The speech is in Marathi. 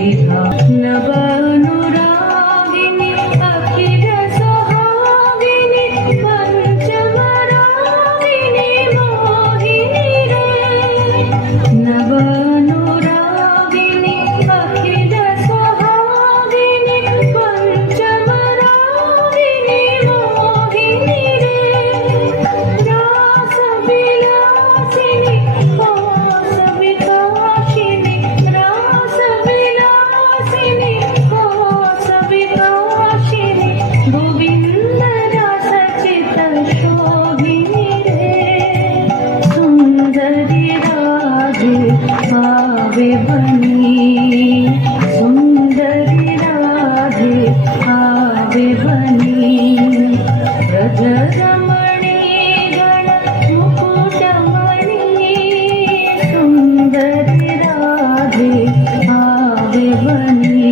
विधा नवानुरागिनी अखिल सुहागिनी पंचमरागिनी मोहिनी रे नवानुरागिनी अखिल सुहागिनी पंचमरागिनी मोहिनी रे रासविलासिनी हासविकाशिनी रासविलासिनी हासविकाशिनी गोविंद रासचित शोभिनी रे सुंदरी राधे आवे बनी सुंदरी राधे आवे बनी व्रजरमणी गण मुकुटमणि सुंदरी राधे आवे बनी